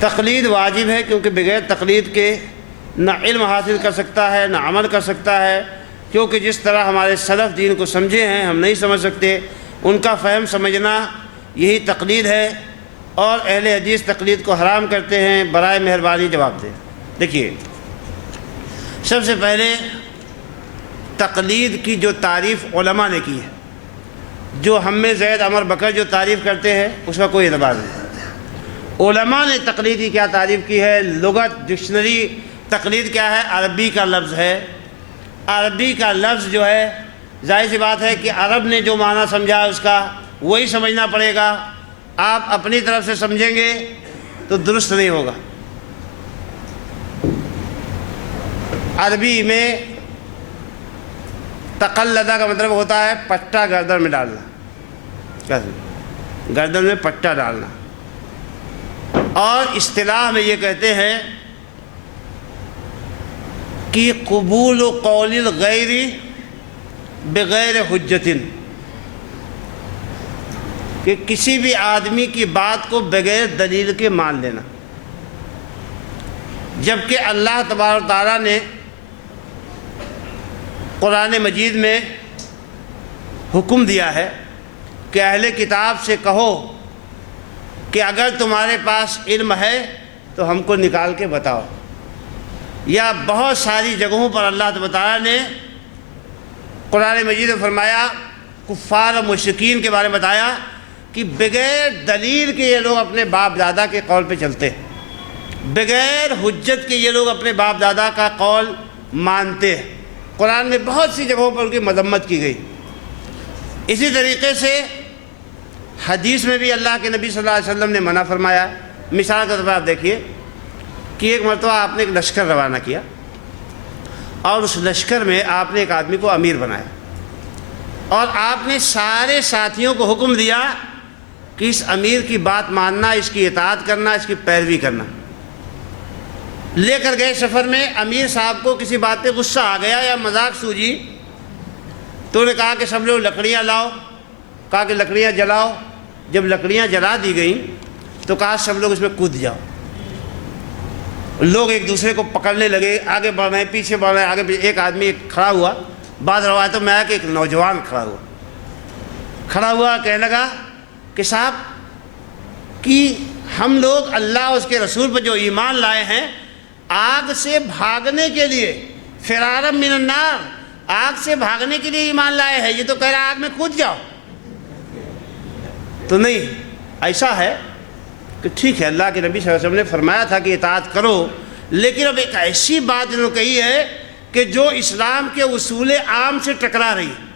تقلید واجب ہے کیونکہ بغیر تقلید کے نہ علم حاصل کر سکتا ہے نہ عمل کر سکتا ہے، کیونکہ جس طرح ہمارے سلف دین کو سمجھے ہیں ہم نہیں سمجھ سکتے، ان کا فہم سمجھنا یہی تقلید ہے، اور اہل حدیث تقلید کو حرام کرتے ہیں۔ برائے مہربانی جواب دیں۔ دیکھیے، سب سے پہلے تقلید کی جو تعریف علماء نے کی ہے، جو ہم میں زید عمر بکر جو تعریف کرتے ہیں اس کا کوئی اعتبار نہیں۔ علماء نے تقلید کی کیا تعریف کی ہے؟ لغت ڈکشنری تقلید کیا ہے؟ عربی کا لفظ ہے۔ عربی کا لفظ جو ہے، ظاہر سی بات ہے کہ عرب نے جو معنی سمجھا اس کا وہی سمجھنا پڑے گا۔ آپ اپنی طرف سے سمجھیں گے تو درست نہیں ہوگا۔ عربی میں تقلدہ کا مطلب ہوتا ہے پٹا گردن میں ڈالنا، گردن میں پٹا ڈالنا، اور اصطلاح میں یہ کہتے ہیں کہ قبول قول الغیر بغیر حجت، کہ کسی بھی آدمی کی بات کو بغیر دلیل کے مان لینا، جبکہ اللہ تبارک و تعالیٰ نے قرآن مجید میں حکم دیا ہے کہ اہل کتاب سے کہو کہ اگر تمہارے پاس علم ہے تو ہم کو نکال کے بتاؤ۔ یا بہت ساری جگہوں پر اللہ تبارک و تعالیٰ نے قرآن مجید میں فرمایا، کفار و مشرکین کے بارے میں بتایا کہ بغیر دلیل کے یہ لوگ اپنے باپ دادا کے قول پہ چلتے ہیں، بغیر حجت کے یہ لوگ اپنے باپ دادا کا قول مانتے ہیں۔ قرآن میں بہت سی جگہوں پر ان کی مذمت کی گئی۔ اسی طریقے سے حدیث میں بھی اللہ کے نبی صلی اللہ علیہ وسلم نے منع فرمایا۔ مثال کے طور پر آپ دیکھیے کہ ایک مرتبہ آپ نے ایک لشکر روانہ کیا، اور اس لشکر میں آپ نے ایک آدمی کو امیر بنایا، اور آپ نے سارے ساتھیوں کو حکم دیا کہ اس امیر کی بات ماننا، اس کی اطاعت کرنا، اس کی پیروی کرنا۔ لے کر گئے سفر میں، امیر صاحب کو کسی بات پہ غصہ آ گیا یا مذاق سوجی، تو انہوں نے کہا کہ سب لوگ لکڑیاں لاؤ، کہا کہ لکڑیاں جلاؤ۔ جب لکڑیاں جلا دی گئیں تو کہا سب لوگ اس میں کود جاؤ۔ لوگ ایک دوسرے کو پکڑنے لگے، آگے بڑھ رہے ہیں، پیچھے بڑھ رہے ہیں، آگے ایک آدمی کھڑا ہوا، بعض روایتوں میں آیا کہ ایک نوجوان کھڑا ہوا کہنے لگا کہ صاحب کہ ہم لوگ اللہ اور اس کے رسول پر جو ایمان لائے ہیں، آگ سے بھاگنے کے لیے، فرارا من النار، آگ سے بھاگنے کے لیے ایمان لائے ہیں، یہ تو کہہ رہا ہے آگ میں کود جاؤ۔ تو نہیں، ایسا ہے کہ ٹھیک ہے اللہ کے نبی صلی اللہ علیہ وسلم نے فرمایا تھا کہ اطاعت کرو، لیکن اب ایک ایسی بات انہوں نے کہی ہے کہ جو اسلام کے اصول عام سے ٹکرا رہی ہے۔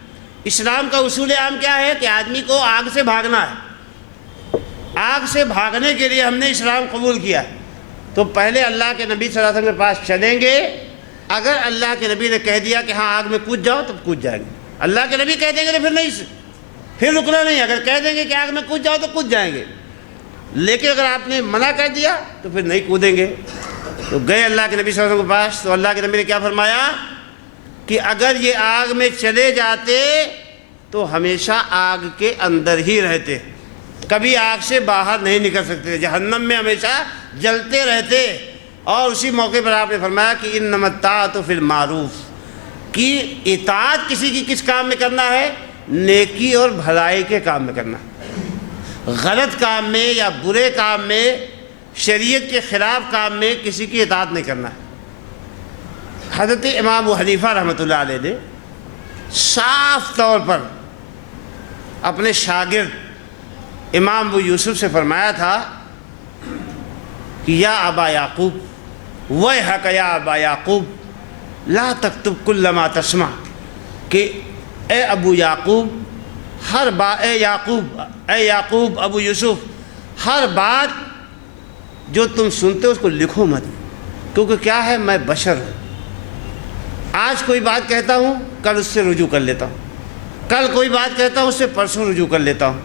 اسلام کا اصول عام کیا ہے؟ کہ آدمی کو آگ سے بھاگنا ہے۔ آگ سے بھاگنے کے لیے ہم نے اسلام قبول کیا ہے، تو پہلے اللہ کے نبی صلی اللہ علیہ وسلم کے پاس چلیں گے۔ اگر اللہ کے نبی نے کہہ دیا کہ ہاں آگ میں کود جاؤ تب کود جائیں گے، اللہ کے نبی کہہ دیں گے تو پھر رکنا نہیں، اگر کہہ دیں گے کہ آگ میں کود جاؤ تو کود جائیں گے، لیکن اگر آپ نے منع کر دیا تو پھر نہیں کودیں گے۔ تو گئے اللہ کے نبی صلی اللہ علیہ وسلم کے پاس، تو اللہ کے نبی نے کیا فرمایا کہ اگر یہ آگ میں چلے جاتے تو ہمیشہ آگ کے اندر ہی رہتے، کبھی آگ سے باہر نہیں نکل سکتے، جہنم میں ہمیشہ جلتے رہتے۔ اور اسی موقع پر آپ نے فرمایا کہ انما الطاعۃ فی المعروف، کہ اطاعت کسی کی کس کام میں کرنا ہے؟ نیکی اور بھلائی کے کام میں کرنا۔ غلط کام میں یا برے کام میں، شریعت کے خلاف کام میں کسی کی اطاعت نہیں کرنا ہے۔ حضرت امام ابو حنیفہ رحمۃ اللہ علیہ نے صاف طور پر اپنے شاگرد امام ابو یوسف سے فرمایا تھا کہ یا ابا یعقوب ویحک یا ابا یعقوب لا تکتب کل ما تسمع، کہ اے ابو یعقوب، اے یعقوب ابو یوسف، ہر بات جو تم سنتے ہو اس کو لکھو مت، کیونکہ کیا ہے، میں بشر ہوں، آج کوئی بات کہتا ہوں کل اس سے رجوع کر لیتا ہوں، کل کوئی بات کہتا ہوں اس سے پرسوں رجوع کر لیتا ہوں،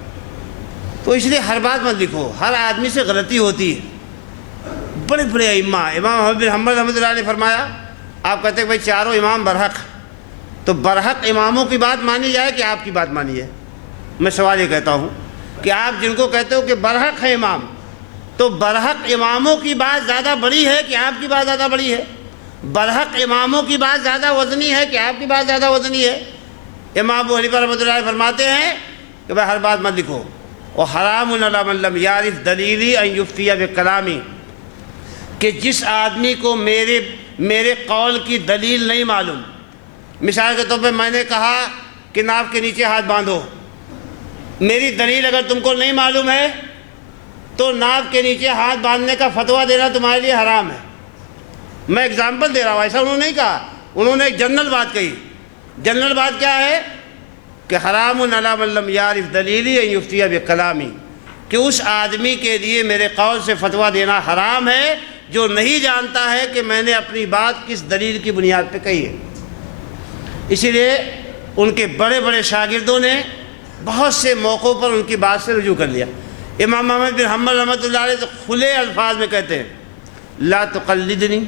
تو اس لیے ہر بات مت لکھو، ہر آدمی سے غلطی ہوتی ہے۔ بڑے بڑے ائمہ، امام احمد بن حنبل رحمۃ اللہ نے فرمایا، آپ کہتے ہیں بھائی چاروں امام برحق، تو برحق اماموں کی بات مانی جائے کہ آپ کی بات مانی جائے؟ میں سوال یہ کہتا ہوں کہ آپ جن کو کہتے ہو کہ برحق ہے امام، تو برحق اماموں کی بات زیادہ بڑی ہے کہ آپ کی بات زیادہ بڑی ہے؟ برحق اماموں کی بات زیادہ وزنی ہے کہ آپ کی بات زیادہ وزنی ہے؟ امام ابو حنیفہ رحمۃ اللہ علیہ فرماتے ہیں کہ بھائی ہر بات مت لکھو، وحرام علی من لم یعرف دلیلی ان یفتی بکلامی، کہ جس آدمی کو میرے قول کی دلیل نہیں معلوم، مثال کے طور پہ میں نے کہا کہ ناف کے نیچے ہاتھ باندھو، میری دلیل اگر تم کو نہیں معلوم ہے تو ناف کے نیچے ہاتھ باندھنے کا فتویٰ دینا تمہارے لیے حرام ہے۔ میں اگزامپل دے رہا ہوں، ایسا انہوں نے نہیں کہا، انہوں نے ایک جنرل بات کہی۔ جنرل بات کیا ہے کہ حرام علی من لم یعرف دلیلی ان یفتی بکلامی، کہ اس آدمی کے لیے میرے قول سے فتویٰ دینا حرام ہے جو نہیں جانتا ہے کہ میں نے اپنی بات کس دلیل کی بنیاد پہ کہی ہے۔ اسی لیے ان کے بڑے بڑے شاگردوں نے بہت سے موقعوں پر ان کی بات سے رجوع کر لیا۔ امام احمد بن حنبل رحمۃ اللہ علیہ تو کھلے الفاظ میں کہتے ہیں لا تقلدنی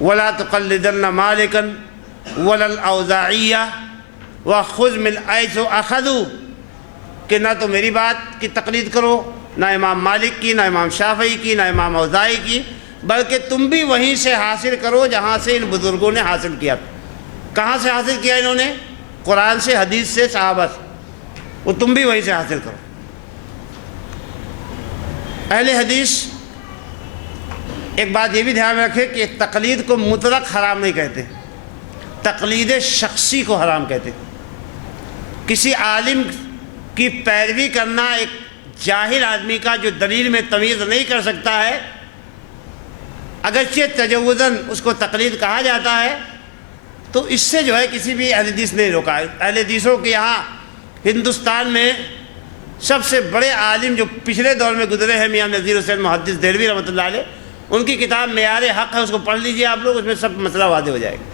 ولا تقلدن مالکا ولا الاوزاعیہ وخذ من حیث اخذوا، کہ نہ تو میری بات کی تقلید کرو، نہ امام مالک کی، نہ امام شافعی کی، نہ امام اوزاعی کی، بلکہ تم بھی وہیں سے حاصل کرو جہاں سے ان بزرگوں نے حاصل کیا۔ کہاں سے حاصل کیا انہوں نے؟ قرآن سے، حدیث سے، صحابہ سے، وہ تم بھی وہیں سے حاصل کرو۔ اہل حدیث ایک بات یہ بھی دھیان میں رکھے کہ تقلید کو مطلق حرام نہیں کہتے، تقلید شخصی کو حرام کہتے۔ کسی عالم کی پیروی کرنا ایک جاہل آدمی کا جو دلیل میں تمیز نہیں کر سکتا ہے، اگرچہ تجوزاً اس کو تقلید کہا جاتا ہے، تو اس سے جو ہے کسی بھی اہل حدیث نے روکا ہے۔ اہل حدیثوں کے یہاں ہندوستان میں سب سے بڑے عالم جو پچھلے دور میں گزرے ہیں میاں نذیر حسین محدث دہلوی رحمۃ اللہ علیہ، ان کی کتاب معیار حق ہے، اس کو پڑھ لیجئے آپ لوگ، اس میں سب مسئلہ واضح ہو جائے گا۔